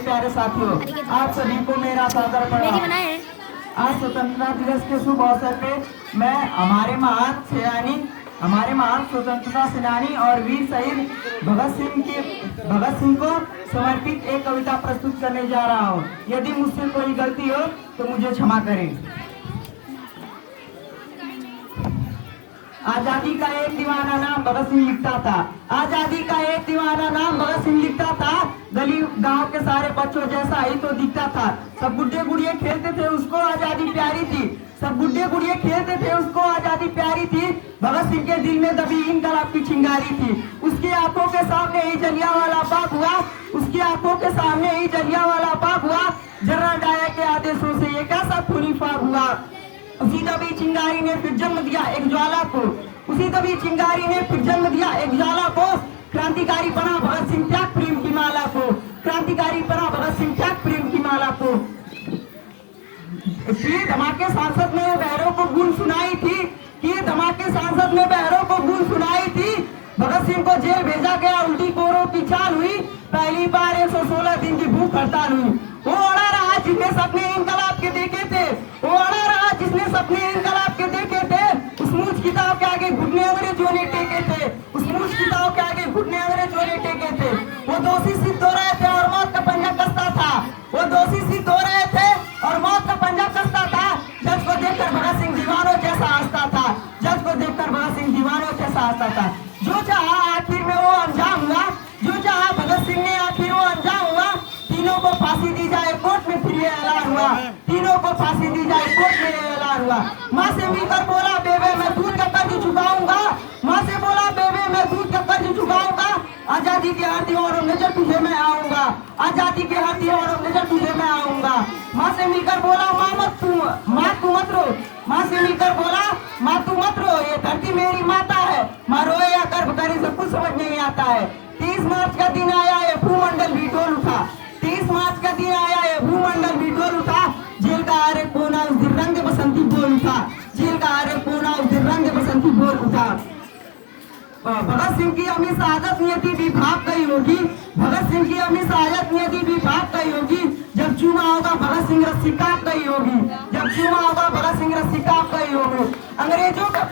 प्यारे साथियों, आप सभी को मेरा सादर प्रणाम। आज स्वतंत्रता दिवस के शुभ अवसर पे मैं हमारे महान स्वतंत्रता सेनानी और वीर शहीद भगत सिंह को समर्पित एक कविता प्रस्तुत करने जा रहा हूँ। यदि मुझसे कोई गलती हो तो मुझे क्षमा करें। आजादी का एक दीवाना नाम भगत सिंह लिखता था। आजादी का एक दीवाना नाम भगत सिंह लिखता था। गली गांव के सारे बच्चों जैसा ही तो दिखता था। सब बुढ़े गुड़िया खेलते थे, उसको आजादी प्यारी थी। सब बुढ़े गुड़िया खेलते थे, उसको आजादी प्यारी थी। भगत सिंह के दिल में दबी इनकलाब की चिंगारी थी। उसकी आंखों के सामने ही जलियांवाला बाग हुआ। उसकी आंखों के सामने ही जलियांवाला बाग हुआ। जनरल डायर के आदेशों से ये कैसा खूनी फाग हुआ। उसी दबी चिंगारी ने फिर जन्म दिया एक ज्वाला को। उसी दबी चिंगारी ने फिर जन्म दिया एक ज्वाला को। क्रांतिकारी बना भगत सिंह त्याग प्रेम की माला को। क्रांतिकारी बना भगत सिंह त्याग प्रेम की माला को। ये धमाके सांसद ने बहरों को गुण सुनाई थी। ये धमाके सांसद ने बहरों को गुण सुनाई थी। भगत सिंह को जेल भेजा गया, उल्टी कोरों की चाल हुई। पहली बार 116 दिन की भूख हड़ताल हुई। वो अड़ा रहा जिसने सपने इनकलाब के देखे थे। वो अड़ा रहा जिसने सपने इनकलाब के देखे थे। उस मूछ किताब के आगे घुटने अंग्रेजों ने टेके थे। उस मूछ किताब के आगे घुटने अंग्रेजों ने टेके थे। वो दोषी सिद्ध हो रहे थे और मौत का पंजा कसता था। वो दोषी सिद्ध हो रहे थे और मौत का पंजा कसता था। जज को देखकर भगत सिंह दीवानों जैसा हंसता था। जज को देखकर भगत सिंह दीवानों जैसा हंसता था। जो चाहा आखिर में वो अंजाम हुआ। जो चाहा भगत सिंह ने आखिर वो अंजाम हुआ। तीनों को फांसी दी जाए कोर्ट में फिर ये ऐलान हुआ। तीनों को फांसी दी जाए कोर्ट में ये ऐलान हुआ। माँ से मिलकर बोला बेबे मैं दूध का कर्ज चुकाऊंगा। माँ से बोला बेबे मैं दूध का कर्ज चुकाऊंगा। आजादी के हर दीवारों नजर तुझे मैं आऊंगा। आजादी के हर दीवारों नजर तुझे मैं आऊंगा। माँ से मिलकर बोला माँ तू मत रो। माँ से मिलकर बोला माँ तू मत रो, ये धरती मेरी माता है। माँ रोए या गर्भ करे सब कुछ समझ नहीं आता है। 30 मार्च का दिन आया ये भूमंडल भी डोल उठा। 30 मार्च का दिन आया ये भूमंडल भी डोल उठा। जेल का हर एक कोना उस दिन रंग बसंती बोल उठा। जेल का हर एक कोना उस दिन रंग बसंती बोल उठा। भगत सिंह की अमी शहादत नियति भी भाग गई होगी। भगत सिंह की अमी शहादत नियति भी भाग गई होगी। जब चूमा होगा भगत सिंह रस्सी काट गई होगी। जब चूमा होगा भगत सिंह रस्सी काट गई होगी। अंग्रेजों का